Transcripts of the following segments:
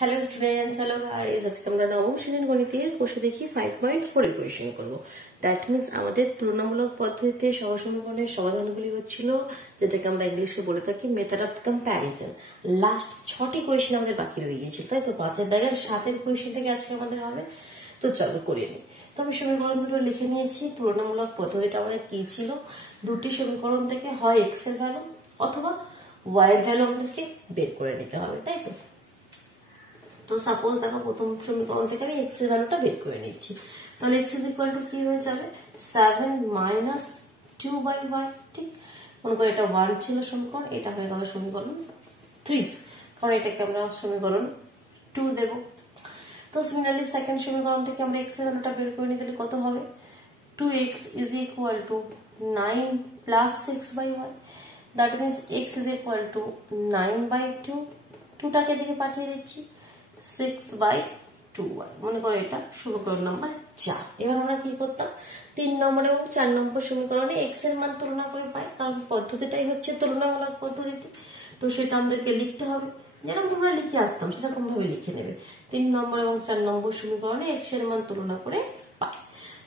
Hello students, hello guys. আজকে আমরা নবম শ্রেণীর গণিতের বসে দেখি 5.4 এর কোয়েশ্চেন করব। দ্যাট মিন্স আমাদের তুলনামূলক পদ্ধতিতে সহসমীকরণের সমাধানগুলি হচ্ছিল, যেটাকে আমরা ইংলিশে বলে থাকি মেথড অফ কম্প্যারিজন। লাস্ট 6টি কোয়েশ্চেন আমাদের বাকি রয়ে গিয়েছিল, তাই তো 5-এর দাগের 7-এর কোয়েশ্চেন থেকে আজকে আমাদের হবে। তো চলো করে নিই। তো আমি সমীকরণ দুটো লিখে নিয়েছি। তুলনামূলক পদ্ধতিটা আমাদের কি ছিল, দুটি সমীকরণ থেকে হয় এক্স এর ভ্যালু অথবা ওয়াই এর ভ্যালু আমাদেরকে বের করে নিতে হবে, তাই তো। তো সাপোজ দেখো প্রথম সমীকরণ থেকে আমি এক্স এর ভ্যালুটা বের করে নিচ্ছি। তাহলে এক্স ইজ ইকুয়াল টু কি হয়ে যাবে 7 মাইনাস 2/y। ঠিক, মনে করো এটা 1 ছিল সমীকরণ, এটা হয়ে গেল সমীকরণ 3, কারণ এটাকে আমরা সমীকরণ 2 দেব। তো সিমিলারলি সেকেন্ড সমীকরণ থেকে আমরা এক্স এর ভ্যালুটা বের করে নিতে কত হবে 2x is equal two 9 plus 6/y। That means x is equal two 9/2, 2টাকে দিকে পাঠিয়ে দিচ্ছি 6/2y। মনে করো এটা সমীকরণ নাম্বার 4। এবার আমরা কি করতাম, 3 নম্বর এবং 4 নম্বর সমীকরণে x এর মান তুলনা করে পাই, কারণ পদ্ধতিটাই হচ্ছে তুলনামূলক পদ্ধতি। তো সেটা আমাদেরকে লিখতে হবে, যেরকম আমরা লিখে আসতাম সেরকম ভাবে লিখে নেবে। 3 নম্বর এবং 4 নম্বর সমীকরণে x এর মান তুলনা করে পাই।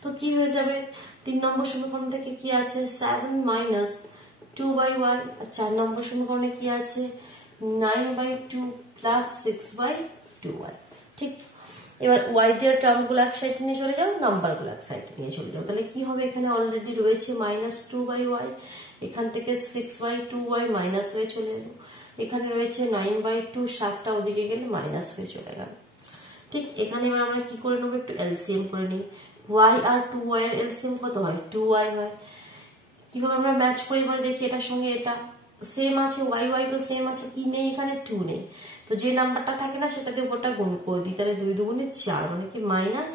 তো কি হয়ে যাবে, 3 নম্বর সমীকরণ থেকে কি আছে 7 মাইনাস 2/y, আর 4 নম্বর সমীকরণে কি আছে 9/2 প্লাস 6/2y। ঠিক, এবার y দিয়ে টার্ম গুলো এক সাইডে নিয়ে চলে যাও, নাম্বার গুলো এক সাইডে নিয়ে চলে যাও। তাহলে কি হবে, এখানে অলরেডি রয়েছে মাইনাস 2/y, এখান থেকে 6/2y মাইনাস হয়ে চলে এলো। এখানে রয়েছে 9/2, 7টা ওদিকে গেলে মাইনাস হয়ে চলে গেল। ঠিক, এখানে এবার আমরা কি করে নেবো, একটু এলসিএম করে নিই। y আর 2y এর এলসিএম কত হয় 2y হয়। কিভাবে আমরা ম্যাচ করি এবার দেখি, এটার সঙ্গে এটা সেম আছে, y তো সেম আছে, কি নেই এখানে 2 নেই। তো যে নাম্বারটা থাকে না সেটা দিয়ে ওটা গুণ করে দিই, তাহলে 2 দুগুণে 4, মানে কি মাইনাস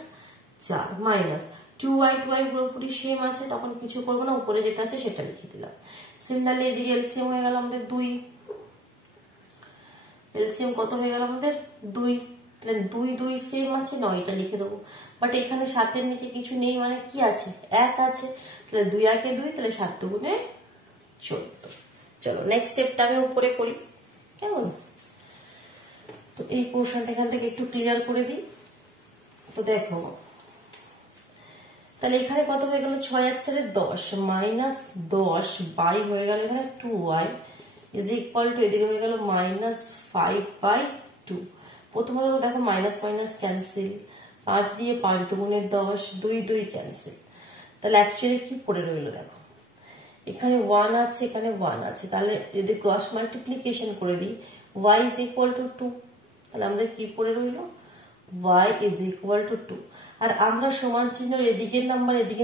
4 মাইনাস 2y পুরোপুরি সেম আছে, তখন কিছু করবো না, উপরে যেটা আছে সেটা লিখে দিলাম। সিমিলারলি এদিকে এলসিএম হয়ে গেল আমাদের 2, এলসিএম কত হয়ে গেল আমাদের 2, তাহলে 2 সেম আছে, 9টা লিখে দেবো। বাট এখানে 7-এর নিচে কিছু নেই, মানে কি আছে 1 আছে, তাহলে 2 একে 2, তাহলে 7 দুগুণে 14। চলো নেক্সট স্টেপটা আমি উপরে করি, কেমন। তো এই পোর্শনটা এখান থেকে একটু ক্লিয়ার করে দিই। তো দেখো, তাহলে এখানে কত হয়ে গেল 6 আর 4 10 মাইনাস 10 বাই হয়ে গেল এখানে 2y ইজ ইকুয়াল টু এদিকে হয়ে গেল মাইনাস 5/2। প্রথমত দেখো মাইনাস মাইনাস ক্যান্সেল, 5 দিয়ে 5 দুগুণে 10, 2 ক্যান্সেল। তাহলে অ্যাকচুয়ালি কি পড়ে রইল দেখো, এখানে 1 আছে, এখানে 1 আছে, তাহলে যদি ক্রস মাল্টিপ্লিকেশন করে দিই y ইজ ইকুয়াল টু 2, তাহলে আমাদের কি পড়ে রইল y ইজ ইকুয়াল টু 2। আর আমরা সমান চিহ্ন এদিকের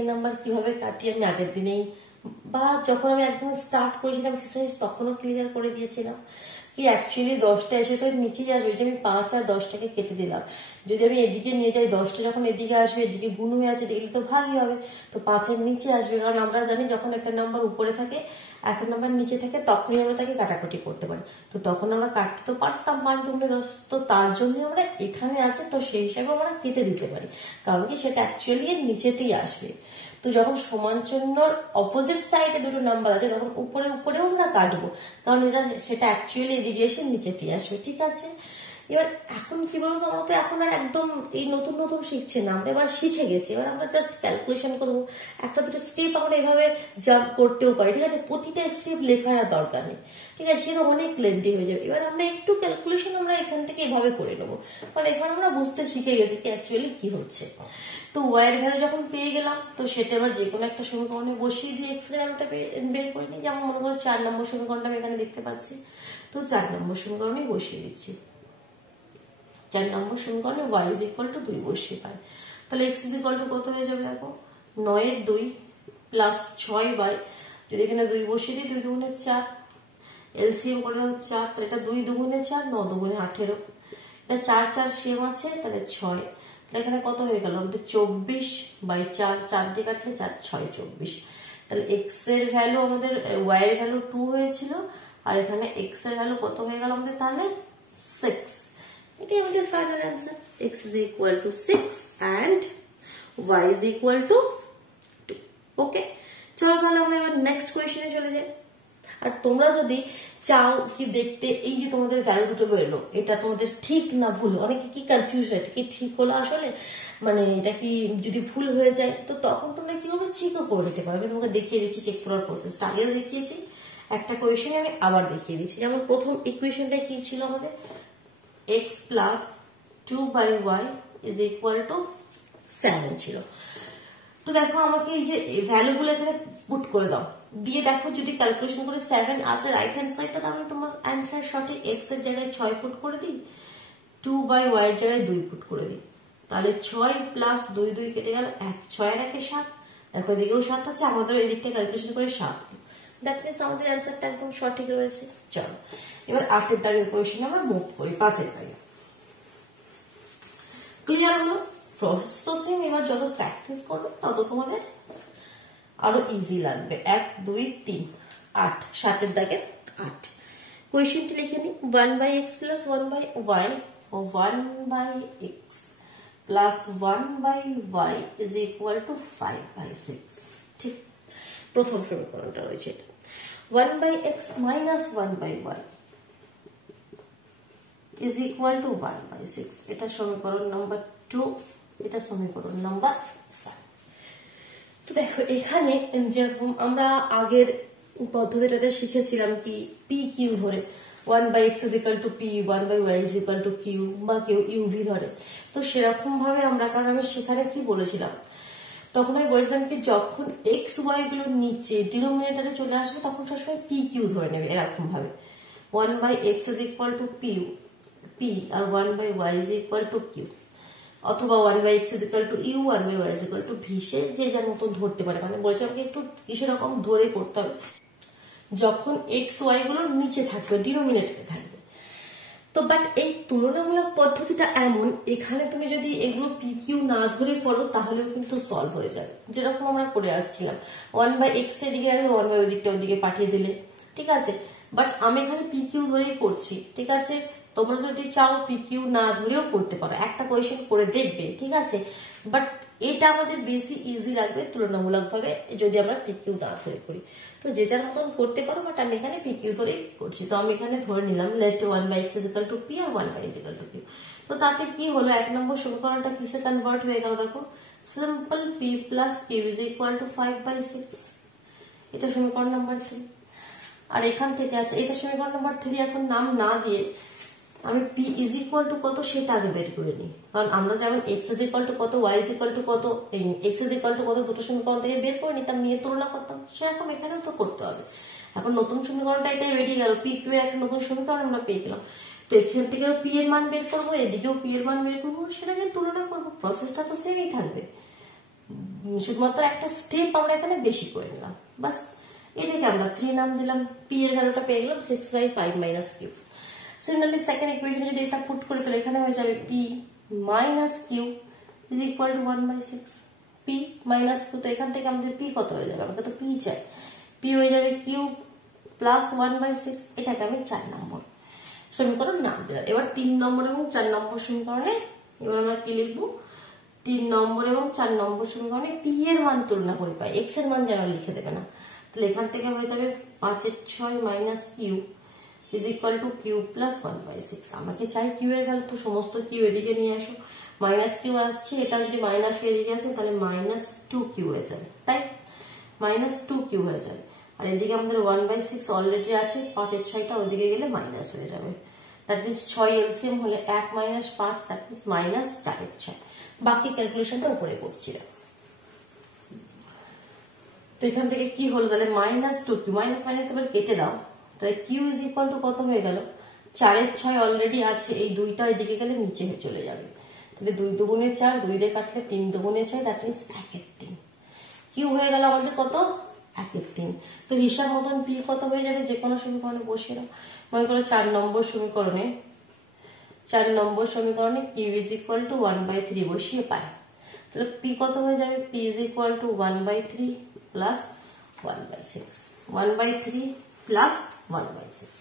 নাম্বার কিভাবে কাটি আমি আগের দিনেই বা যখন আমি একদম স্টার্ট করেছিলাম এক্সারসাইজ তখনও ক্লিয়ার করে দিয়েছিলাম কি অ্যাকচুয়ালি 10টা এসে তো নিচেই আসবে, যে আমি 5 আর 10টাকে কেটে দিলাম। যদি আমি এদিকে নিয়ে যাই 10টা যখন এদিকে আসবে, এদিকে গুণ হয়ে আছে, দেখলে তো ভাগই হবে, তো 5-এর নিচে আসবে। কারণ আমরা জানি যখন একটা নাম্বার উপরে থাকে একটা নাম্বার নিচে থাকে তখনই আমরা তাকে কাটাকুটি করতে পারি। তো তখন আমরা কাটতে তো পারতাম 5 দুগুণে 10, তো তার জন্য আমরা এখানে আছে, তো সেই হিসাবে আমরা কেটে দিতে পারি, কারণ কি সেটা অ্যাকচুয়ালি এর নিচেতেই আসবে। তো যখন সমান চিহ্নর অপোজিট সাইডে দুটো নাম্বার আছে তখন উপরেও আমরা কাটবো, কারণ সেটা অ্যাকচুয়ালি এদিকে এসে নিচেতেই আসবে। ঠিক আছে, এবার এখন কি বলবো, আমরা তো এখন আর একদম এই নতুন নতুন শিখছি না, আমরা এবার শিখে গেছি। এবার আমরা জাস্ট ক্যালকুলেশন করবো, একটা দুটো স্টেপ আমরা এভাবে জাম্প করতেও পারি। ঠিক আছে, প্রতিটা স্টেপ লেখার আর দরকার নেই, ঠিক আছে, সেটা অনেক লেন্থি হয়ে যাবে। এবার আমরা একটু ক্যালকুলেশন আমরা এখান থেকে এভাবে করে নেবো, কারণ এখানে আমরা বুঝতে শিখে গেছি কি অ্যাকচুয়ালি কি হচ্ছে। তো y এর ভ্যালু যখন পেয়ে গেলাম, তো সেটা এবার যে কোনো একটা সমীকরণে বসিয়ে দিয়ে x এর ভ্যালুটা বের করে নিই। যেমন মনে করো 4 নম্বর সমীকরণটা আমি এখানে দেখতে পাচ্ছি, তো 4 নম্বর সমীকরণে বসিয়ে দিচ্ছি। 4 নম্বর সমীকরণে y ইজ ইকুয়াল টু 2 বসিয়ে পাই, তাহলে x ইজ ইকুয়াল টু কত হয়ে যাবে দেখো 9 এর 2 প্লাস 6 বাই, যদি এখানে 2 বসিয়ে দিই 2 দুগুণে 4, এলসিএম করে দাও 4, তাহলে এটা 2 দুগুণে 4, 9 দুগুণে 18, এটা 4 4 সেম আছে, তাহলে 6, এখানে কত হয়ে গেল আমাদের 24/4, 4 দিয়ে কাটলে 4 6 24। তাহলে এক্স এর ভ্যালু আমাদের ওয়াই এর ভ্যালু 2 হয়েছিল, আর এখানে এক্স এর ভ্যালু কত হয়ে গেল আমাদের তাহলে 6। এটাই আমাদের final answer, x is equal to 6 and y is equal to 2। Okay, চলো তাহলে আমরা এবার নেক্সট কোয়েশ্চেনে চলে যাই। আর তোমরা যদি চাও কি দেখতে, এই যে তোমাদের ভ্যালু দুটো বেরোলো, এটা তোমাদের ঠিক না ভুল, অনেকে কি কনফিউজ হয়, এটা কি ঠিক হলো আসলে, মানে এটা কি যদি ভুল হয়ে যায় তো তখন তোমরা কি করবে, চেকও করে দিতে পারবে। তোমাকে দেখিয়ে দিচ্ছি চেক করার প্রসেসটা, আগেও দেখিয়েছি, একটা কোয়েশন আমি আবার দেখিয়ে দিচ্ছি। যেমন প্রথম ইকুয়েশনটা কি ছিল আমাদের, x plus 2/y is equal two 7 ছিল। তো দেখো আমাকে এই যে ভ্যালুগুলো এখানে পুট করে দাও, দিয়ে দেখো যদি ক্যালকুলেশন করে 7 আসে রাইট হ্যান্ড সাইডটা, তাহলে তোমার অ্যান্সার সঠিক। x এর জায়গায় 6 পুট করে দিই, 2/y এর জায়গায় 2 পুট করে দিই, তাহলে 6 প্লাস 2 2 কেটে গেল, 6 এর 1 7। দেখো এদিকেও 7 আছে, আমাদের এই দিকটা ক্যালকুলেশন করে 7, দ্যাট মিনস আমাদের অ্যান্সারটা একদম সঠিক রয়েছে। চলো এবার 8 এর দাগের কোয়েশ্চেন আমরা মুভ করি 5 এর দাগে। ক্লিয়ার হলো? প্রসেস তো সেম, এবার যত প্র্যাকটিস করবে তত তোমাদের আরো ইজি লাগবে। 1 2 3 8, 7 এর দাগের 8 কোয়েশ্চেনটি লিখে নি, 1/x প্লাস 1/y ও 1/x plus 1/y is equal to 5/6। ঠিক, প্রথম সমীকরণটা রয়েছে এটা। 1/x minus 1/y is equal to 1/6, এটা সমীকরণ নাম্বার 2, এটা সমীকরণ নাম্বার 1। তো দেখো এখানে যেরকম আমরা আগের পদ্ধতিটাতে শিখেছিলাম কি পি কিউ ধরে, 1/x is equal to p, 1/y is equal to q, বা কেউ ইউভি ধরে। তো সেরকম ভাবে আমরা, কারণ আমি সেখানে কি বলেছিলাম, তখন আমি বলেছিলাম কি যখন এক্স ওয়াই গুলো নিচে ডিনোমিনেটরে চলে আসবে তখন সবসময় পি কিউ ধরে নেবে এরকম ভাবে, 1/x is equal to P আর 1/y is equal to Q, অথবা 1/x is equal to U, 1/y is equal to V, সে যে যার মতন ধরতে পারে। মানে বলছে আমাকে একটু কিছু রকম ধরে করতে হবে যখন এক্স ওয়াই গুলোর নিচে থাকবে, ডিনোমিনেটরে থাকবে। তো বাট এই তুলনামূলক পদ্ধতিটা এমন, এখানে তুমি যদি এগুলো পি কিউ না ধরে করো তাহলেও কিন্তু সলভ হয়ে যাবে, যেরকম আমরা করে আসছিলাম। 1/x টা এদিকে আসবে, 1/y দিকটা ওদিকে পাঠিয়ে দিলে, ঠিক আছে। বাট আমি এখানে পি কিউ ধরেই করছি, ঠিক আছে। তোমরা যদি চাও পি কিউ না ধরেও করতে পারো, একটা কোয়েশ্চেন করে দেখবে, ঠিক আছে। বাট এটা আমাদের বেশি ইজি লাগবে তুলনামূলক ভাবে যদি আমরা পি কিউ না ধরে করি। তো যে যার মতন করতে পারো, বাট আমি এখানে পি কিউ ধরেই করছি। তো আমি এখানে ধরে নিলাম let 1/x is equal to P আর 1/y is equal to q. তো তাতে কি হলো, 1 নম্বর সমীকরণটা কিসে কনভার্ট হয়ে গেল দেখো, simple p plus q is equal to 5/6, এটা সমীকরণ নাম্বার 3। আর এখান থেকে আছে এটা সমীকরণ নাম্বার 3, এখন নাম না দিয়ে আমি পি ইজ ইকুয়াল টু কত সেটা আগে বের করে নিই, কারণ আমরা যেমন এক্স ইজ ইকুয়াল টু কত, ওয়াই ইজ ইকুয়াল টু কত, এক্স ইজ ইকুয়াল টু কত দুটো সমীকরণ থেকে বের করে নিতাম, নিয়ে তুলনা করতাম, সেরকম এখানেও তো করতে হবে। এখন নতুন সমীকরণটা এটাই বেরিয়ে গেল, পি কিউ এর একটা নতুন সমীকরণ আমরা পেয়ে গেলাম। তো এখান থেকে পি এর মান বের করবো, এদিকেও পি এর মান বের করবো, সেটাকে তুলনা করবো, প্রসেসটা তো সেমই থাকবে, শুধুমাত্র একটা স্টেপ আমরা এখানে বেশি করে নিলাম, বাস। এটাকে আমরা 3 নাম দিলাম, পি এর ভ্যালুটা পেয়ে গেলাম 6/5 minus q. Similarly second equation যদি এটা পুট করি তাহলে এখানে হয়ে যাবে p minus q is equal to 1/6, p minus q. তো এখান থেকে আমাদের পি কত হয়ে যাবে, আমাকে তো পি চাই, পি হয়ে যাবে কিউ প্লাস 1/6, এটাকে আমি 4 নম্বর সমীকরণ নাম দিলাম। এবার 3 নম্বর এবং 4 নম্বর সমীকরণে এবার আমরা কি লিখবো, 3 নম্বর এবং 4 নম্বর সমীকরণে পি এর মান তুলনা করে পাই, এক্স এর মান যেন লিখে দেবে না। তাহলে এখান থেকে হয়ে যাবে 5/6 minus q is equal to q plus 1/6। আমাকে চাই কিউ এর ভ্যালু, তো সমস্ত কিউ এদিকে নিয়ে আসো, মাইনাস কিউ আসছে, এটা যদি মাইনাস এদিকে আসে তাহলে -2q হয়ে যাবে, তাই -2q হয়ে যাবে। আর এদিকে আমাদের 1/6 অলরেডি আছে, 5/6টা ওইদিকে গেলে মাইনাস হয়ে যাবে, দ্যাট মিনস 6 এলসিএম হলে 1 - 5, দ্যাট মিনস -4/6। বাকি ক্যালকুলেশনটা উপরে করছি। তো এখান থেকে কি হলো, তাহলে -2q, মাইনাস মাইনাস এবার কেটে দাও, তাহলে q ইজ ইকুয়াল টু কত হয়ে গেল, 4/6 অলরেডি আছে, এই দুইটা এদিকে গেলে নিচে চলে যাবে, তাহলে 2 দুগুণে 4, 2 দিয়ে কাটলে 3 দুগুণে 6, দ্যাট মিনস 1/3। q হয়ে গেল আমাদের কত, 1/3। তো হিসাব মতন p কত হয়ে যাবে, যে কোনো সমীকরণে বসিয়ে দাও। মনে করো 4 নম্বর সমীকরণে q ইজ ইকুয়াল টু 1/3 বসিয়ে পাই, তাহলে p কত হয়ে যাবে, p is equal two 1/3 plus 1/6, 1/3 plus 1/6,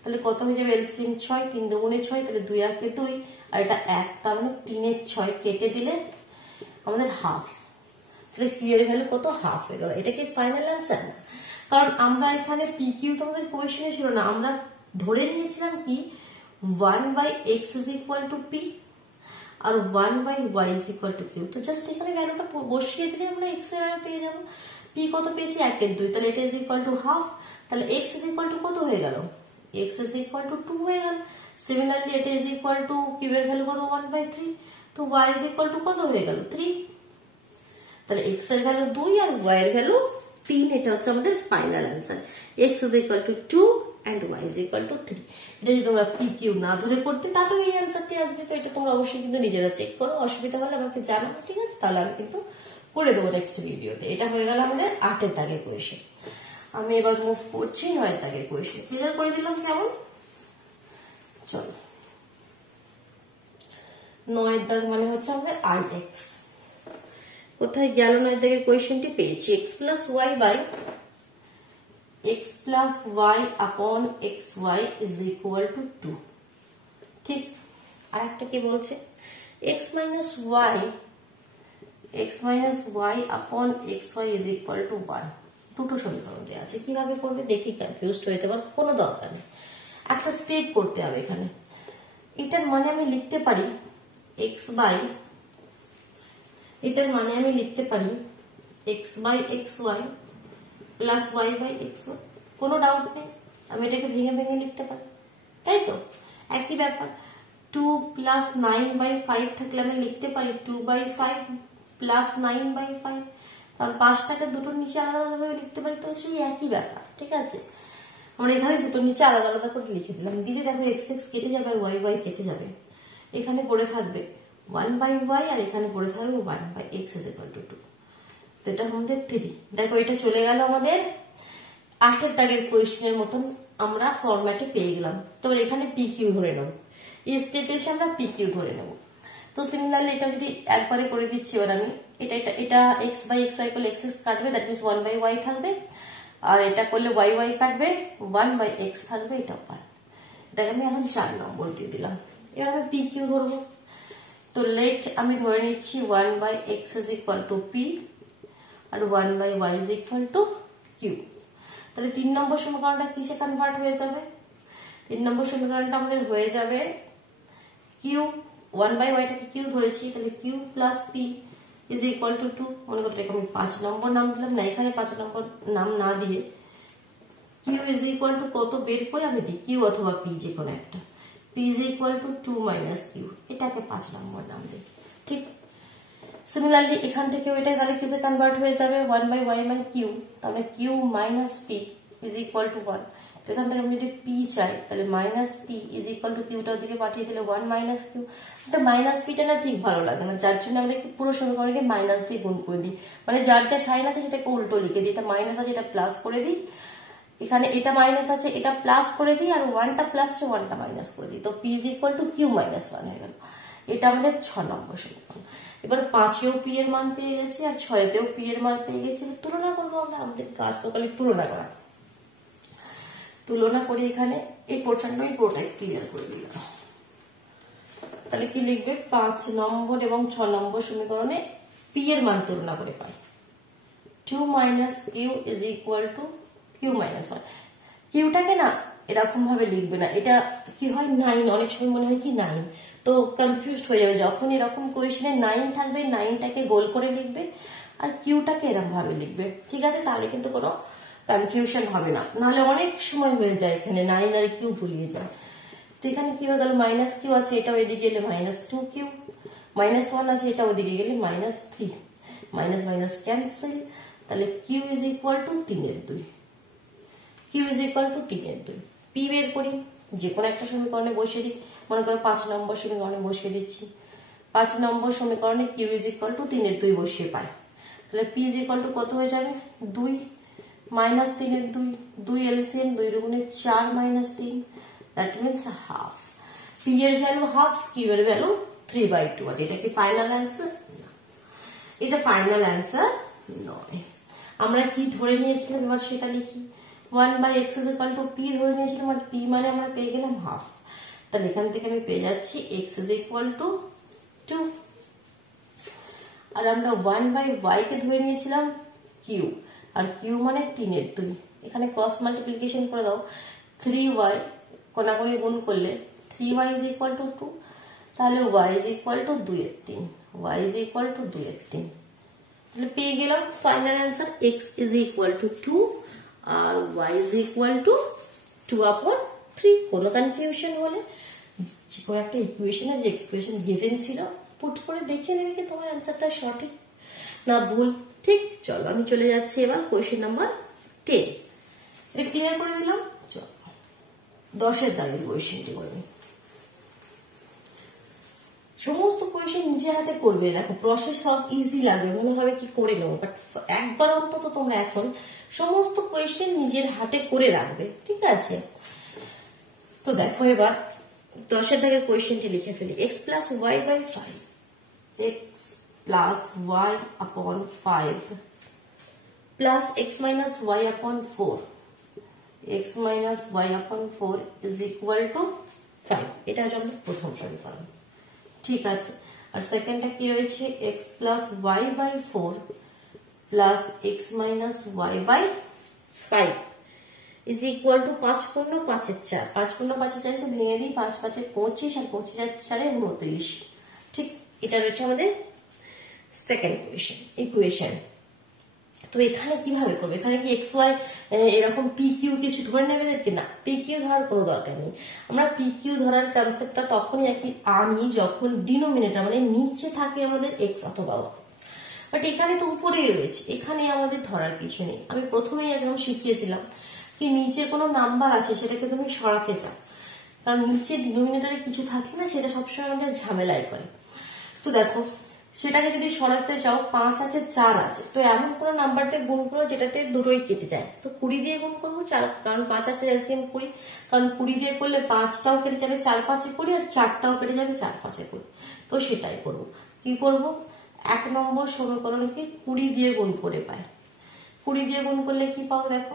তাহলে কত হয়ে যাবে, এলসিএম 6, 3 দুগুণে 6, তাহলে 2 একে 2 আর এটা 1, তার মানে 3/6 কেটে দিলে আমাদের হাফ, তাহলে q এর ভ্যালু কত, হাফ হয়ে গেল। এটা কি ফাইনাল অ্যান্সার না, কারণ আমরা এখানে পি কিউ তো আমাদের কোয়েশ্চেনে ছিল না, আমরা ধরে নিয়েছিলাম কি 1/x is equal to P আর 1/y is equal to q. তো জাস্ট এখানে ভ্যালুটা বসিয়ে দিলে আমরা x এর ভ্যালু পেয়ে যাবো। পি কত পেয়েছি 1/2, তাহলে এটা ইজ ইকুয়াল টু হাফ, তাহলে x ইজ ইকুয়াল টু কত হয়ে গেল, x ইজ ইকুয়াল টু 2 হয়ে গেল। সিমিলারলি এটা ইজ ইকুয়াল টু কিউ এর ভ্যালু কত 1/3, তো y ইজ ইকুয়াল টু কত হয়ে গেল 3, তাহলে x এর ভ্যালু 2 আর y এর ভ্যালু 3। এটা হচ্ছে আমাদের final answer, x is equal to 2 and y is equal to 3। এটা যদি তোমরা পি কিউ না ধরে করতে তাতেও এই অ্যান্সারটি আসবে। তো এটা তোমরা অবশ্যই কিন্তু নিজেরা চেক করো, অসুবিধা হলে আমাকে জানাও, ঠিক আছে? তাহলে আমি কিন্তু করে দেবো নেক্সট ভিডিওতে। এটা হয়ে গেল আমাদের 8 দাগের কোয়েশ্চেন। আমি এবার মুভ করছি 9 দাগের কোয়েশ্চেন। ক্লিয়ার করে দিলাম কেমন? চলো, 9 দাগ মানে হচ্ছে আমাদের আই এক্স। কোথায় গেল 9 দাগের কোয়েশ্চেনটি? পেয়েছি x plus y by x plus y upon xy is equal to 2। ঠিক, আর একটা কি বলছে x minus y upon xy is equal to 1। দুটো সমীকরণ দেওয়া আছে, কিভাবে করবে দেখি, কনফিউজড হয়ে যাবার কোনো দরকার নেই, একটা স্টেপ করতে হবে এখানে। এটার মানে আমি লিখতে পারি x by xy plus y by x, কোনো ডাউট নেই, আমি এটাকে ভেঙে ভেঙে লিখতে পারি, তাই তো? একই ব্যাপার 2 প্লাস 9/5 থাকলে আমি লিখতে পারি 2/5 প্লাস 9/5, কারণ 5টাকে দুটোর নিচে আলাদা আলাদা ভাবে লিখতে পারি, তো সেই একই ব্যাপার, ঠিক আছে? আমরা এখানে দুটোর নিচে আলাদা আলাদা করে লিখে দিলাম, দিলে দেখো x x কেটে যাবে আর y y কেটে যাবে, এখানে পড়ে থাকবে 1/y আর এখানে পড়ে থাকবে 1/x is equal to 2। তো এটা আমাদের 3। দেখো এটা চলে গেল আমাদের 8 দাগের কোয়েশ্চেনের মতন আমরা ফরম্যাটে পেয়ে গেলাম। তো এখানে পি কিউ ধরে নেব, এই স্টেপে এসে আমরা পি কিউ ধরে নেব। তো সিমিলারলি এটা যদি একবারে করে দিচ্ছি, এবার আমি এটা x বাই এক্স ওয়াই করলে x কাটবে, দ্যাট মিনস 1/y থাকবে, আর এটা করলে y y কাটবে 1/x থাকবে, এটা পার। এটাকে আমি এখন 4 নম্বর দিয়ে দিলাম। এবার আমি পি কিউ ধরবো। তো লেট আমি ধরে নিচ্ছি 1/x is equal to p R 1/y is equal to q। তাহলে 3 নম্বর সমীকরণটা কিসে কনভার্ট হয়ে যাবে? 3 নম্বর সমীকরণটা আমাদের হয়ে যাবে q, 1/y টাকে q ধরেছি, তাহলে q plus p is equal to 2। মনে করতে আমি 5 নম্বর নাম দিলাম না, এখানে 5 নম্বর নাম না দিয়ে q is equal to কত বের করে আমি দিই, q অথবা p যে কোনো একটা, p is equal to 2 minus q, এটাকে 5 নম্বর নাম দিই। ঠিক সিমিলারলি এখান থেকেও এটা তাহলে কিসে কনভার্ট হয়ে যাবে 1/y মানে q, তাহলে q minus p is equal to 1। তো এখান থেকে আমি যদি p চাই তাহলে minus p is equal to q টা ওদিকে পাঠিয়ে দিলে 1 minus q। এটা মাইনাস p টা না ঠিক ভালো লাগে না, যার জন্য আমরা পুরো সমীকরণকে মাইনাস দিয়ে গুণ করে দিই, মানে যার যা সাইন আছে সেটাকে উল্টো লিখে দিই, এটা মাইনাস আছে এটা প্লাস করে দিই, এখানে এটা মাইনাস আছে এটা প্লাস করে দিই, আর 1টা প্লাস আছে 1টা মাইনাস করে দিই, তো p is equal to q minus 1 হয়ে গেল। এটা আমাদের 6 নম্বর সমীকরণ। এবার 5এও p এর মান পেয়ে গেছি আর 6তেও p এর মান পেয়ে গেছি, তুলনা করবো আমরা, আমাদের কাজ তো খালি তুলনা করা। তুলনা করি এখানে এই পোর্শনটা আমি পুরোটাই ক্লিয়ার করে দিলাম। তাহলে কি লিখবে 5 নম্বর এবং 6 নম্বর সমীকরণে p এর মান তুলনা করে পাই 2 minus q is equal to q minus 1। কিউটাকে না এরকম ভাবে লিখবে না, এটা কি হয় 9, অনেক সময় মনে হয় কি 9, তো কনফিউজড হয়ে যাবে। যখন এরকম কোয়েশ্চেনে 9 থাকবে 9টাকে গোল করে লিখবে আর কিউটাকে এরকম ভাবে লিখবে, ঠিক আছে? তাহলে কিন্তু কোনো কনফিউশন হবে না, নাহলে অনেক সময় হয়ে যায় এখানে 9 আর কিউ ভুলিয়ে যায়। তো এখানে কি হয়ে গেল মাইনাস কিউ আছে, এটা ওইদিকে গেলে -2q, -1 আছে এটা ওইদিকে গেলে -3, মাইনাস মাইনাস ক্যান্সেল, তাহলে q is equal to 3/2, q is equal to 3/2। p বের করি, যে কোনো একটা সমীকরণে বসিয়ে দিই, মনে করো 5 নম্বর সমীকরণে বসিয়ে দিচ্ছি, 5 নম্বর সমীকরণে q is equal to 3/2 বসিয়ে পাই, তাহলে p is equal to কত হয়ে যাবে 2 minus 3/2, 2 এলসিএম 2 দুগুণে 4 minus 3, that means half। p এর ভ্যালু হাফ, q এর ভ্যালু 3/2। আর এটা কি ফাইনাল অ্যান্সার? এটা ফাইনাল অ্যান্সার নয়। আমরা কি ধরে নিয়েছিলাম এবার সেটা লিখি, 1/x is equal to p ধরে নিয়েছিলাম, আর p মানে আমরা পেয়ে গেলাম হাফ, তাহলে এখান থেকে আমি পেয়ে যাচ্ছি x is equal to 2, আর আমরা 1/y কে ধরে নিয়েছিলাম q, আর q মানে 3/2, এখানে ক্রস মাল্টিপ্লিকেশন করে দাও, 3y কোনাকুনি গুণ করলে 3y ইজ ইকুয়াল টু 2, তাহলে y is equal to 2/3, y is equal to 2/3। তাহলে পেয়ে গেলাম final answer x is equal to 2 আর y ইজ ইকুয়াল টু 2/3। কোনো কনফিউশন হলে যে কোনো একটা ইকুয়েশনের যে ইকুয়েশন গিভেন ছিল পুট করে দেখে নেবে কি তোমার অ্যান্সারটা সঠিক না ভুল। ঠিক, চলো আমি চলে যাচ্ছি এবার কোয়েশ্চেন নাম্বার 10। এটা ক্লিয়ার করে দিলাম। চলো 10-এর দাগের কোয়েশ্চেনটি করে নিই। সমস্ত কোয়েশ্চেন নিজের হাতে করবে, দেখো প্রসেস সব ইজি লাগবে, মনে হবে কি করে নেবো, বাট একবার অন্তত তোমরা এখন সমস্ত কোয়েশ্চেন নিজের হাতে করে রাখবে, ঠিক আছে? তো দেখো এবার 10-এর দাগের কোয়েশ্চেনটি লিখে ফেলি। x plus y by 5, x plus y upon 5 plus x minus Y আপন 4, x মাইনাস ওয়াই আপন 4 ইজ ইকুয়াল টু 5। এটা হচ্ছে আমাদের প্রথম সমীকরণ, ঠিক আছে? আর সেকেন্ডটা কি রয়েছে, x plus y by 4 plus x minus y by 5 is equal to 5 পূর্ণ 5-এর 4, 5 পূর্ণ 5-এর 4 তো ভেঙে দিই, 5 5-এ 25 আর 25 আর 4-এ 29। ঠিক, এটা রয়েছে আমাদের সেকেন্ড ইকুয়েশন। তো এখানে কিভাবে করবে, এখানে কি এক্স ওয়াই এরকম পি কিউ কিছু ধরে নেবে কি না, পি কিউ ধরার কোনো দরকার নেই। আমরা পি কিউ ধরার কনসেপ্টটা তখনই আনি যখন ডিনোমিনেটর মানে নিচে থাকে আমাদের এক্স অথবা ওয়াই, বাট এখানে তো উপরেই রয়েছে, এখানে আমাদের ধরার কিছু নেই। আমি প্রথমেই একদম শিখিয়েছিলাম কি নিচে কোনো নাম্বার আছে সেটাকে তুমি সরাতে চাও, কারণ নিচে ডিনোমিনেটরে কিছু থাকলে না সেটা সবসময় আমাদের ঝামেলায় করে। তো দেখো সেটাকে যদি সরাতে চাও, 5 আছে 4 আছে, তো এমন কোনো নাম্বারতে গুণ করো যেটাতে দুটোই কেটে যায়, তো 20 দিয়ে গুণ করবো 4, কারণ 5 আছে এলসিএম 20, কারণ 20 দিয়ে করলে 5টাও কেটে যাবে 4 5-এ 20 আর 4টাও কেটে যাবে 4 5-এ 20। তো সেটাই করবো, কি করব, 1 নম্বর সমীকরণকে 20 দিয়ে গুণ করে পাই। 20 দিয়ে গুণ করলে কি পাবো দেখো,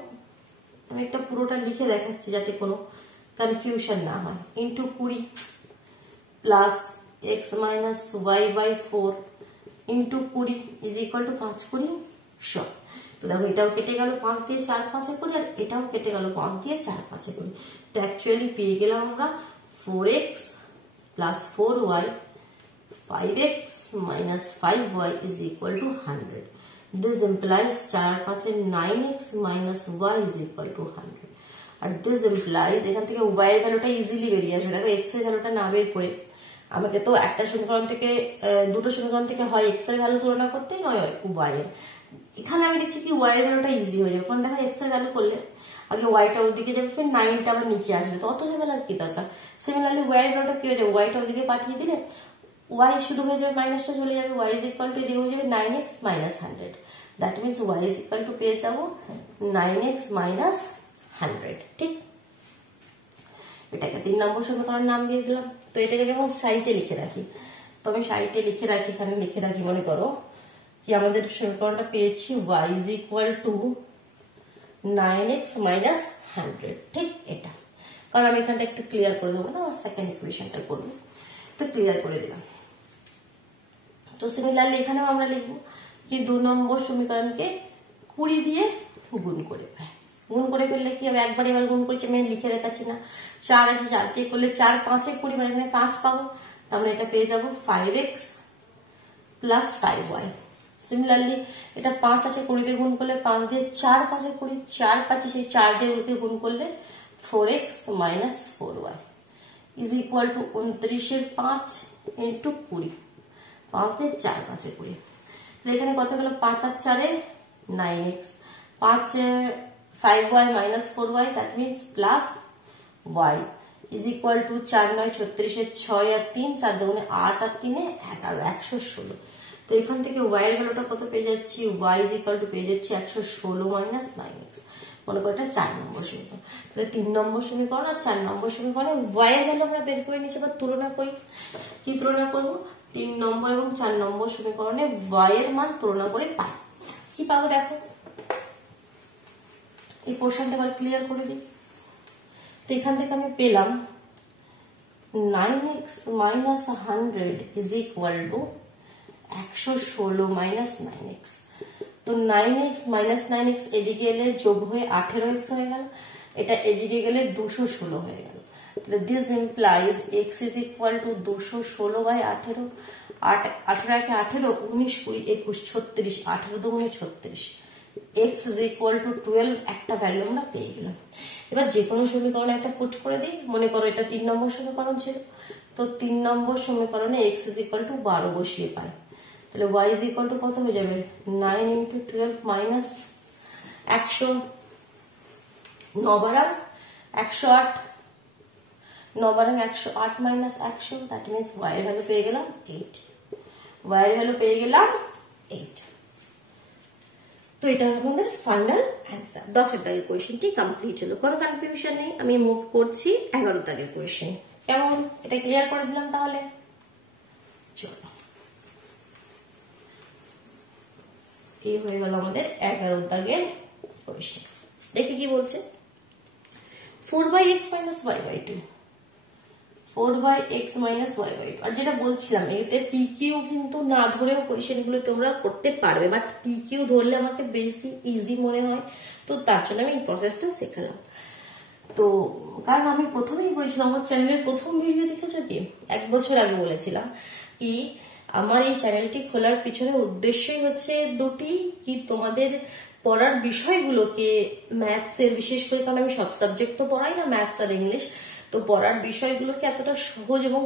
আমি একটা পুরোটা লিখে দেখাচ্ছি যাতে কোনো কনফিউশন না হয়। Into 20 plus x minus y by 4 into 20 is equal to 5 20 100। তো দেখো এটাও কেটে গেল 5 দিয়ে 4 5-এ 20 আর এটাও কেটে গেল 5 দিয়ে 4 5-এ 20। তো অ্যাকচুয়ালি পেয়ে গেলাম আমরা 4x plus 4y 5x minus 5y is equal to 100। This implies 4 5-এ 9x minus y is equal to 100। আর this implies এখান থেকে y এর ভ্যালুটা ইজিলি বেরিয়ে আসবে। দেখো x এর ভ্যালুটা না বের করে আমাকে তো একটা সমীকরণ থেকে দুটো সমীকরণ থেকে হয় x এর ভ্যালু তুলনা করতে, নয় y এর। এখানে আমি দেখছি কি y এর ভ্যালুটা ইজি হয়ে যাবে, কারণ দেখো x এর ভ্যালু করলে আগে y-টা ওদিকে যাবে, ফের 9টা আবার নিচে আসবে, তো অত ঝামেলার কি দরকার। সিমিলারলি y এর ভ্যালুটা কি হয়ে যাবে, y-টা ওদিকে পাঠিয়ে দিলে y শুধু হয়ে যাবে মাইনাসটা চলে যাবে, y ইজ ইকুয়াল টু এদিকে হয়ে যাবে 9x minus 100। That means y is equal two পেয়ে যাবো 9x মাইনাস 100। ঠিক, এটাকে 3 নম্বর সমীকরণ নাম দিয়ে দিলাম। তো এটাকে যখন সাইডে লিখে রাখি, তো আমি সাইডে লিখে রাখি, এখানে লিখে রাখি, মনে করো কি আমাদের সমীকরণটা পেয়েছি y is equal two 9x minus 100। ঠিক, এটা কারণ আমি এখানটা একটু ক্লিয়ার করে দেবো না, আমার সেকেন্ড ইকুয়েশনটা করবো, তো ক্লিয়ার করে দিলাম। তো সিমিলারলি এখানেও আমরা লিখবো কি 2 নম্বর সমীকরণকে 20 দিয়ে গুণ করে পাই। গুণ করে ফেললে কি হবে, একবার এবার গুণ করেছি আমি লিখে দেখাচ্ছি না, 4 আছে 4 দিয়ে করলে 4 5-এ 20 মানে এখানে 5 পাবো, তো আমরা এটা পেয়ে যাবো 5x প্লাস 5y। সিমিলারলি এটা 5 আছে 20 দিয়ে গুণ করলে 5 দিয়ে 4 5-এ 20, 4 5 সেই 4 দিয়ে গুণ করলে 4x minus 4y is equal to 29-এর 5 ইন্টু 20, 5 দিয়ে 4 5-এ 20। তো এখানে কত গেল, 5 আর 4-এ 9x, 5y minus 4y, that means plus y is equal two 4 9 36-এর 6 আর 3, 4 দুগুণে 8 আর 3-এ 11, 116। তো এখান থেকে y এর ভ্যালুটা কত পেয়ে যাচ্ছি, y ইজ ইকুয়াল টু পেয়ে যাচ্ছি 116 মাইনাস 9x। মনে করো এটা 4 নম্বর সমীকরণ। তাহলে 3 নম্বর সমীকরণ আর 4 নম্বর সমীকরণে y এর ভ্যালু আমরা বের করে নিচ্ছি, এবার তুলনা করি। কি তুলনা করবো, 3 নম্বর এবং 4 নম্বর সমীকরণে y এর মান তুলনা করে পাই। কি পাবো দেখো, এই পোর্শনটা আবার ক্লিয়ার করে দিই। তো এখান থেকে আমি পেলাম 9x minus 100 is equal two 116 minus 9x। তো 9x মাইনাস 9x এদিকে এলে যোগ হয়ে 18x হয়ে গেল, এটা এদিকে গেলে 216 হয়ে গেল। তাহলে this implies x is equal to 216 by 18, 18 একে 18, 19 20 21 36, 18 দুগুণে 36, x ইজ ইকুয়াল টু 12, একটা ভ্যালু আমরা পেয়ে গেলাম। এবার যে কোনো সমীকরণে একটা পুট করে দিই, মনে করো এটা 3 নম্বর সমীকরণ ছিল, তো 3 নম্বর সমীকরণে x ইজ ইকুয়াল টু 12 বসিয়ে পাই, তাহলে y ইজ ইকুয়াল টু কত হয়ে যাবে 9 into 12 minus 100, 9 বারাং 108, 9 বারাং 108 minus 100, that means y এর ভ্যালু পেয়ে গেলাম 8, y এর ভ্যালু পেয়ে গেলাম 8। তো এটা আমাদের ফাইনাল অ্যান্সার। 10 এর দাগের কোয়েশ্চেনটি কমপ্লিট হলো, কোনো কনফিউশন নেই। আমি মুভ করছি 11 দাগের কোয়েশ্চেন। কেমন, এটা ক্লিয়ার করে দিলাম তাহলে? চলো, এই হয়ে গেল আমাদের 11 দাগের কোয়েশ্চেন। দেখি কি বলছে। 4/x minus y by 2, 4/x minus y by 2। আর যেটা বলছিলাম, এতে PQ কিন্তু না ধরেও কোয়েশ্চেন গুলো তোমরা করতে পারবে, বাট PQ ধরলে আমাকে বেশি ইজি মনে হয়, তো তার জন্য আমি এই প্রসেসটা শেখালাম। তো কারণ আমি প্রথমেই বলেছিলাম, আমার চ্যানেলের প্রথম ভিডিও দেখেছো কি, 1 বছর আগে বলেছিলাম কি আমার এই চ্যানেলটি খোলার পিছনে উদ্দেশ্যই হচ্ছে দুটি, কি তোমাদের পড়ার বিষয়গুলোকে ম্যাথসের, বিশেষ করে কারণ আমি সব সাবজেক্ট তো পড়াই না, ম্যাথস আর ইংলিশ, তো পড়ার বিষয়গুলোকে এতটা সহজ এবং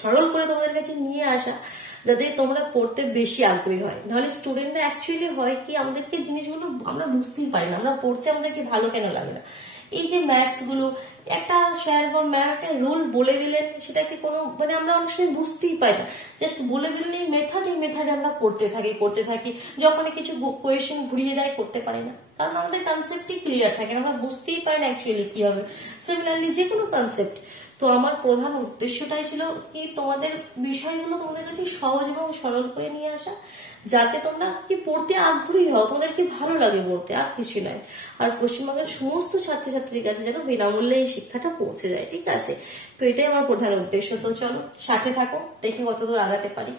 সরল করে তোমাদের কাছে নিয়ে আসা, যাতে তোমরা পড়তে বেশি আগ্রহী হয়। নাহলে স্টুডেন্টরা অ্যাকচুয়ালি হয় কি, আমাদেরকে জিনিসগুলো আমরা বুঝতেই পারি না, আমরা পড়তে আমাদেরকে ভালো কেন লাগে না। এই যে ম্যাথস গুলো একটা স্যার বা ম্যাম একটা রুল বলে দিলেন, সেটাকে কোনো মানে আমরা অনেক সময় বুঝতেই পাই না, জাস্ট বলে দিলেন এই মেথডে আমরা করতে থাকি, যখন কিছু কোয়েশ্চেন ঘুরিয়ে দেয় করতে পারি না, কারণ আমাদের কনসেপ্টই ক্লিয়ার থাকে না, আমরা বুঝতেই পারি না অ্যাকচুয়ালি কি হবে। সিমিলারলি যে কোনো কনসেপ্ট, তো আমার প্রধান উদ্দেশ্যটাই ছিল কি তোমাদের বিষয়গুলো তোমাদের কাছে সহজ এবং সরল করে নিয়ে আসা, যাতে তোমরা কি পড়তে আগ্রহী হও, তোমাদেরকে ভালো লাগে পড়তে, আর কিছু নয়। আর পশ্চিমবঙ্গের সমস্ত ছাত্রছাত্রীর কাছে যেন বিনামূল্যে এই শিক্ষাটা পৌঁছে যায়, ঠিক আছে? তো এটাই আমার প্রধান উদ্দেশ্য। তো চলো সাথে থাকো, দেখি কতদূর আগাতে পারি।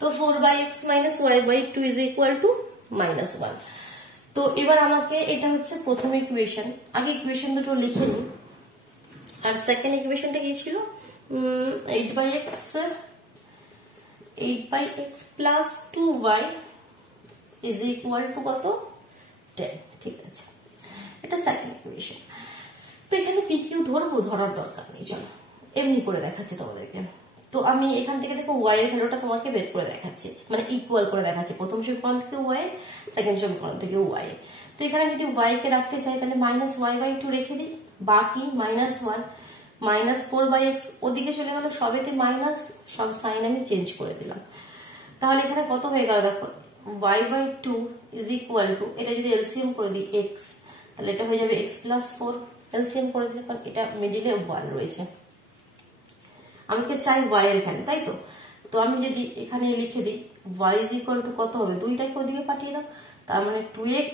তো 4/x minus y by 2 is equal to -1। তো এবার আমাকে, এটা হচ্ছে প্রথম ইকুয়েশন, আগে ইকুয়েশন দুটো লিখে নিই। আর সেকেন্ড ইকুয়েশনটা কি ছিল, 8/x plus 2y is equal to কত 10, ঠিক আছে? এটা সেকেন্ড ইকুয়েশন। তো এখানে PQ ধরবো, ধরার দরকার নেই, চলো এমনি করে দেখাচ্ছি তোমাদেরকে। তো আমি এখান থেকে দেখো y এর ভ্যালুটা তোমাকে বের করে দেখাচ্ছি, মানে ইকুয়াল করে দেখাচ্ছি, প্রথম সমীকরণ থেকে y, সেকেন্ড সমীকরণ থেকে y। তো এখানে যদি y কে রাখতে চাই, তাহলে -y/2 রেখে দিই, বাকি -1 -4/x, ওদিকে চলে গেল, সবেতে মাইনাস, সব সাইন আমি চেঞ্জ করে দিলাম। তাহলে এখানে কত হয়ে গেল দেখো, y/2 ইজ ইকুয়াল টু, এটা যদি এলসিএম করে দিই x, তাহলে এটা হয়ে যাবে x plus 4, এলসিএম করে দিলে, কারণ এটা মিডিলে 1 রয়েছে, আমাকে চাই y এর ভ্যালু, তাই তো? তো আমি যদি এখানে লিখে দিই y ইজ ইকুয়াল টু কত হবে, 2টাকে ওদিকে পাঠিয়ে দাও, তার মানে 2x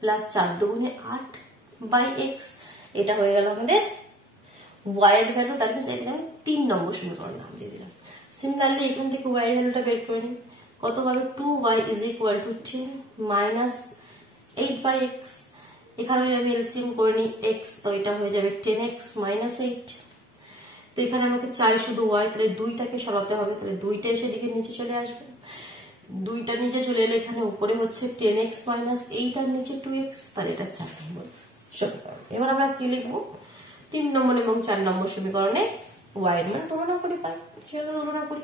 প্লাস 4 দুগুণে 8/x, এটা হয়ে গেল আমাদের y এর ভ্যালু। তার মানে এটাকে আমি 3 নম্বর সমীকরণ নাম দিয়ে দিলাম। সিমিলারলি এখান থেকে y এর ভ্যালুটা বের করে নিই, কত পাবে, 2y is equal two 10 minus 8/x, এখানে আমি এলসিএম করে নিই x, তো এটা হয়ে যাবে 10x মাইনাস 8। তো এখানে আমাকে চাই শুধু y, তাহলে 2টাকে সরাতে হবে, তাহলে 2টা এসে দিকে নিচে চলে আসবে, 2টা নিচে চলে এলে এখানে উপরে হচ্ছে 10x মাইনাস 8 আর নিচে 2x, তাহলে এটা 4 নম্বর সমীকরণ। এবার আমরা কি লিখবো, 3 নম্বর এবং 4 নম্বর সমীকরণে y এর মান তুলনা করে পাই, চলো তুলনা করি।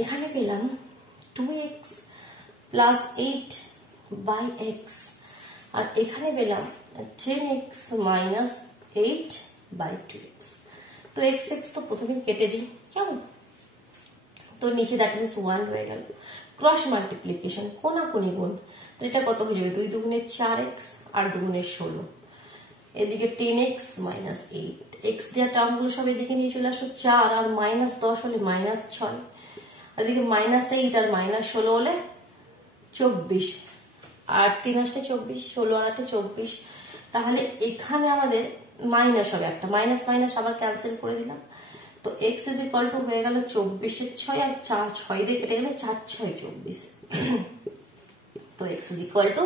এখানে পেলাম 2x প্লাস 8/x, আর এখানে পেলাম 10x মাইনাস 8/2x। তো x তো প্রথমে কেটে দিই, কেমন? তো নিচে দ্যাট মিনস 1 হয়ে গেল, ক্রস মাল্টিপ্লিকেশন, কোনাকুনি গুণ, এটা কত হয়ে যাবে, 2 দুগুণে 4x আর দুগুণে 16, এদিকে 10x মাইনাস 8, x দেওয়া টার্মগুলো সব এদিকে নিয়ে চলে আসো, 4 আর -10 হলে -6, এদিকে -8 আর -16 হলে 24, আর 3 আসতে 24, 16 আর 8 24। তাহলে এখানে আমাদের মাইনাস হবে, একটা মাইনাস মাইনাস আবার ক্যান্সেল করে দিলাম, তো তো x ইজ ইকুয়াল টু হয়ে গেল 24 6 আর 4 6 দিয়ে কেটে গেলে 4 6 24। তো x ইজ ইকুয়াল টু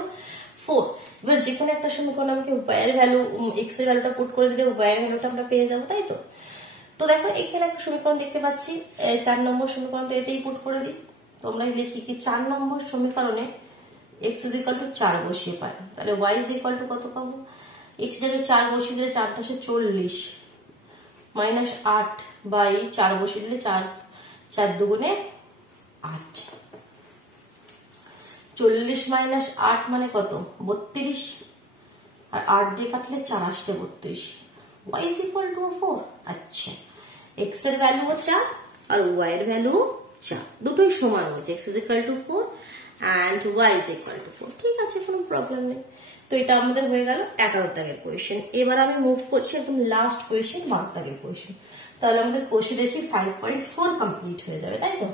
4। এবার যে কোনো একটা সমীকরণ আমাকে y এর ভ্যালু x এর ভ্যালুটা পুট করে দিলে y এর ভ্যালুটা আমরা পেয়ে যাবো, তাই তো। তো দেখো এখানে একটা সমীকরণ দেখতে পাচ্ছি, 4 নম্বর সমীকরণ, তো এটাই পুট করে দিই। তো আমরা লিখি কি 4 নম্বর সমীকরণে x ইজ ইকুয়াল টু 4 বসিয়ে পাই, তাহলে y ইজ ইকুয়াল টু কত পাবো, x জায়গায় 4 বসিয়ে দিলে 4 10 40 মাইনাস 8 বাই 4 বসিয়ে দিলে 4 4 দুগুণে 8, 40 মাইনাস 8 মানে কত 32, আর 8 দিয়ে কাটলে 4 আসতে 32, y ইজ ইকুয়াল টু 4। আচ্ছা, x এর ভ্যালু 4 আর y এর ভ্যালু 4, দুটোই সমান হচ্ছে, x is equal two 4 and y is equal to 4। ঠিক আছে, কোনো প্রবলেম নেই। তো এটা আমাদের হয়ে গেল 11 দাগের কোয়েশ্চেন। এবার আমি মুভ করছি একদম লাস্ট কোয়েশ্চেন, 12 দাগের কোয়েশ্চেন। তাহলে আমাদের কোশ্চেন দেখি 5.4 কমপ্লিট হয়ে যাবে, তাই তো।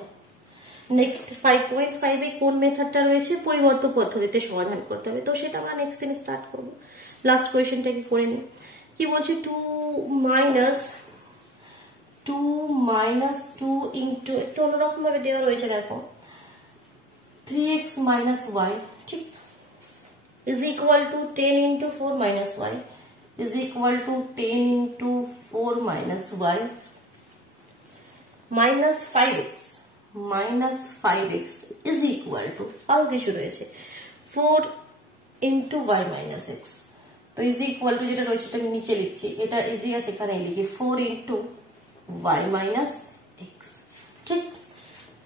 নেক্সট 5.5 এ কোন মেথডটা রয়েছে, পরিবর্তন পদ্ধতিতে সমাধান করতে হবে, তো সেটা আমরা নেক্সট দিন স্টার্ট করব। লাস্ট কোয়েশ্চেনটাকে করে নিই। কি বলছে, 2 মাইনাস 2 ইন্টু, একটু অন্যরকম ভাবে দেওয়া রয়েছে দেখো, 3x minus y, ঠিক, is equal to 10 into 4 minus y is equal to 10 into 4 minus y minus 5x is equal to, আরো কিছু রয়েছে, 4 into y minus x, তো is equal to যেটা রয়েছে এটা নিচে লিখছি, এটা ইজি আছে এখানে লিখি 4 into y minus x, ঠিক।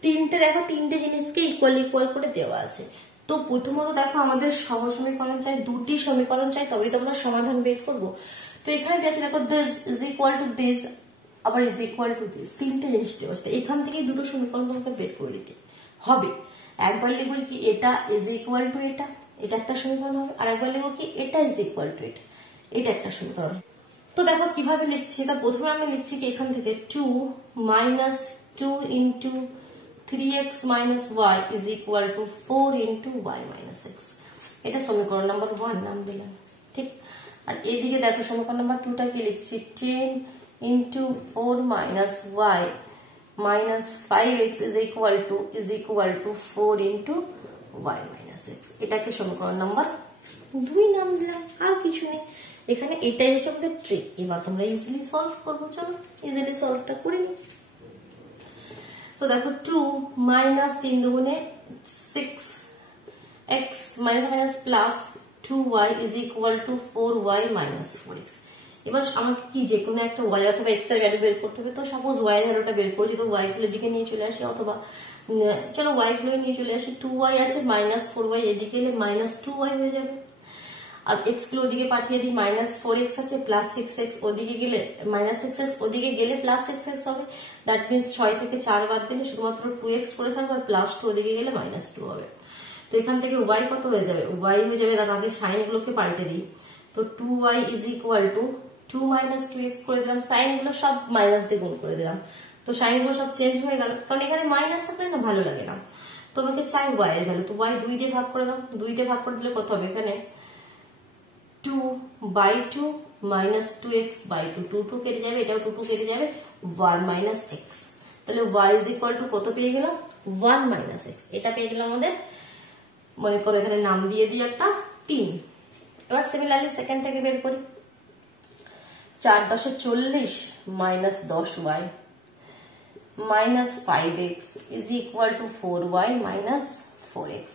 তিনটে দেখো, তিনটে জিনিসকে ইকুয়াল করে দেওয়া আছে। তো প্রথমত দেখো আমাদের সহ সমীকরণ চাই, দুটি সমীকরণ চাই, তবেই তো আমরা সমাধান বের করব। তো এখানে দেখো this is equal to this, আবার ইজ ইকুয়াল টু দিস, তিনটে জিনিস দেওয়া আছে। এখান থেকে দুটো সমীকরণ তোমাকে বের করে নিতে হবে। একবার লিখবো কি এটা ইজ ইকুয়াল টু এটা, এটা একটা সমীকরণ হবে, আর একবার লিখবো কি এটা ইজ ইকুয়াল টু এটা, এটা একটা সমীকরণ। তো দেখো কিভাবে লিখছি, তা প্রথমে আমি লিখছি কি এখান থেকে 2 minus 2 into 3x minus y is equal to 4 into y minus x, এটা সমীকরণ নাম্বার 1 নাম দিলাম, ঠিক। আর এইদিকে দেখো সমীকরণ নাম্বার 2 টা কি লিখছি, 10 into 4 minus y minus 5x is equal to 4 into y minus x, এটাকে সমীকরণ নাম্বার 2 নাম দিলাম, আর কিছু নেই এখানে। এটাই হচ্ছে আমাদের ট্রিক। এবার তোমরা ইজিলি সলভ করবো, চলো ইজিলি সলভটা করে নিই। তো দেখো 2 মাইনাস 3 দুগুণে 6 x minus minus plus 2y is equal two 4y minus 4x। এবার আমাকে কি যে কোনো একটা y অথবা x এর ভ্যালু বের করতে হবে। তো সাপোজ y এর ভ্যালুটা বের করেছি, তো y গুলোর দিকে নিয়ে চলে আসি, অথবা চলো y গুলো নিয়ে চলে আসি, 2y আছে মাইনাস 4y, এদিকে এলে মাইনাস 2y হয়ে যাবে, আর x গুলো ওদিকে পাঠিয়ে দিই, মাইনাস 4x আছে প্লাস 6x, ওদিকে গেলে মাইনাস 6x, ওদিকে গেলে প্লাস 6x হবে। দ্যাট মিনস 6 থেকে 4 বাদ দিলে শুধুমাত্র 2x পড়ে থাকবে, আর প্লাস 2 ওদিকে গেলে মাইনাস 2 হবে। তো এখান থেকে y কত হয়ে যাবে, y হয়ে যাবে, তার আগে সাইন গুলোকে পাল্টে দিই। তো 2y is equal to 2 minus 2x করে দিলাম, সাইন গুলো সব মাইনাস দিয়ে গুণ করে দিলাম, তো সাইন গুলো সব চেঞ্জ হয়ে গেল, কারণ এখানে মাইনাস থাকলে না ভালো লাগে না। তোমাকে চাই y এর ভ্যালু, তো y 2 দিয়ে ভাগ করে দাও, 2 দিয়ে ভাগ করে দিলে কত হবে, এখানে 2 by 2 minus 2x by 2, 2 2 কেটে যাবে, এটাও 2 2 কেটে যাবে, 1 minus x, তাহলে y is equal to কত পেয়ে গেলাম, 1 minus x, এটা পেয়ে গেলাম আমাদের। মনে করো এখানে নাম দিয়ে দিই একটা 3। এবার সিমিলারলি সেকেন্ড থেকে বের করি, 4 10 40 minus 10y minus 5x is equal to 4y minus 4x।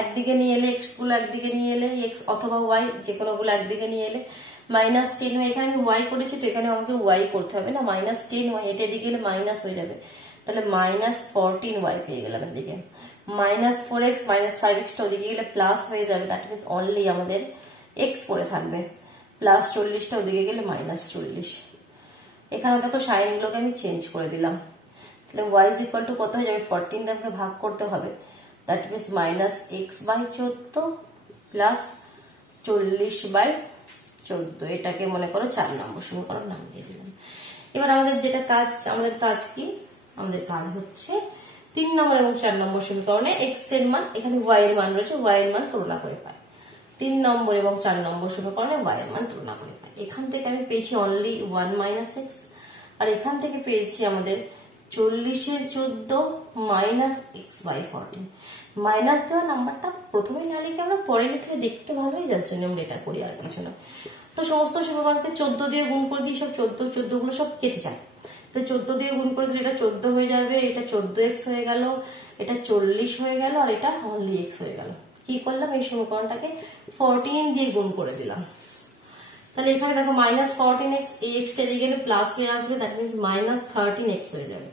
একদিকে নিয়ে এলে x গুলো, একদিকে নিয়ে এলে x অথবা y, যে কোনো গুলো একদিকে নিয়ে এলে মাইনাস 10, এখানে আমি y করেছি তো এখানে আমাকে y করতে হবে না, মাইনাস 10y, এটা এদিকে গেলে মাইনাস হয়ে যাবে, তাহলে মাইনাস 14y পেয়ে গেলাম এদিকে, মাইনাস 4x মাইনাস 5x টা ওদিকে গেলে প্লাস হয়ে যাবে, দ্যাট মিনস অনলি আমাদের x পড়ে থাকবে, প্লাস 40 টা ওদিকে গেলে মাইনাস 40। এখানে দেখো সাইন গুলোকে আমি চেঞ্জ করে দিলাম, তাহলে y ইজ ইকুয়াল টু কত হয়ে যাবে, 14 দিয়ে ভাগ করতে হবে, that means minus x by 14 plus 40 by 14, এটাকে মনে করো 4 নম্বর সমীকরণ নাম দিয়ে দিলাম। এবার আমাদের যেটা কাজ, আমাদের কাজ কি, আমাদের কাজ হচ্ছে 3 নম্বর এবং 4 নম্বর সমীকরণে x এর মান, এখানে y এর মান রয়েছে, y এর মান তুলনা করে পাই। 3 নম্বর এবং 4 নম্বর সমীকরণে y এর মান তুলনা করে পাই। এখান থেকে আমি পেয়েছি অনলি 1 মাইনাস x, আর এখান থেকে পেয়েছি আমাদের 40-এর 14 মাইনাস এক্স বাই 14। মাইনাস দেওয়া নাম্বারটা প্রথমে না লিখে আমরা পরে লিখলে দেখতে ভালোই যাচ্ছে, আমরা এটা করি আর কিছু না। তো সমস্ত সমীকরণকে 14 দিয়ে গুণ করে দিই, সব 14 গুলো সব কেটে যায়। তো 14 দিয়ে গুণ করে দিলে এটা 14 হয়ে যাবে, এটা 14x হয়ে গেল, এটা 40 হয়ে গেল, আর এটা অনলি x হয়ে গেল। কি করলাম, এই সমীকরণটাকে 14 দিয়ে গুণ করে দিলাম। তাহলে এখানে দেখো মাইনাস 14x, এই x টা দিয়ে গেলে প্লাস হয়ে আসবে, দ্যাট মিনস মাইনাস 13x হয়ে যাবে।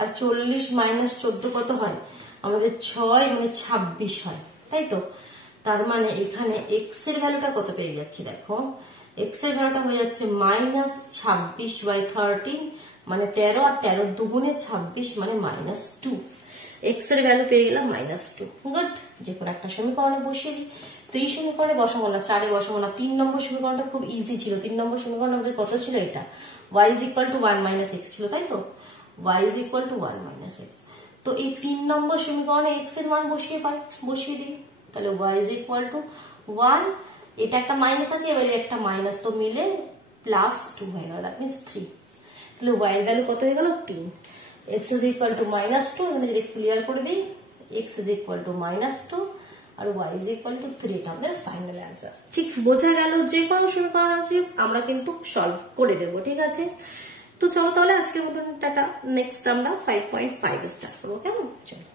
আর 40 মাইনাস 14 কত হয় আমাদের 6 মানে 26 হয়, তাই তো। তার মানে এখানে x এর ভ্যালুটা কত পেয়ে যাচ্ছি, দেখো x এর ভ্যালুটা হয়ে যাচ্ছে মাইনাস 26/13 মানে 13, আর 13 দুগুণে 26 মানে মাইনাস 2। x এর ভ্যালু পেয়ে গেলাম মাইনাস 2। গুড, যে কোনো একটা সমীকরণে বসিয়ে দিই। তো এই সমীকরণে বসাবো না, 4-এ বসাবো না। 3 নম্বর সমীকরণটা খুব ইজি ছিল। 3 নম্বর সমীকরণ আমাদের কত ছিল, এটা y is equal to 1 minus x ছিল, তাই তো। y is equal to 1 minus x। তো এই 3 নম্বর সমীকরণে x এর মান বসিয়ে দিই। তাহলে y is equal to 1, এটা একটা মাইনাস আছে, এবার একটা মাইনাস, তো মিলে প্লাস 2 হয়ে গেল, দ্যাট মিনস 3। তাহলে y এর ভ্যালু কত হয়ে গেল, 3। x is equal to minus 2, এখানে যদি ক্লিয়ার করে দিই, x is equal to minus 2 আর y is equal to 3, এটা আমাদের ফাইনাল অ্যান্সার। ঠিক বোঝা গেল, যে কোনো সমীকরণ আছে আমরা কিন্তু সলভ করে দেবো, ঠিক আছে। তো চলো তাহলে আজকের মতন টাটা, নেক্সট আমরা 5.5 স্টার্ট করবো, কেমন, চলো।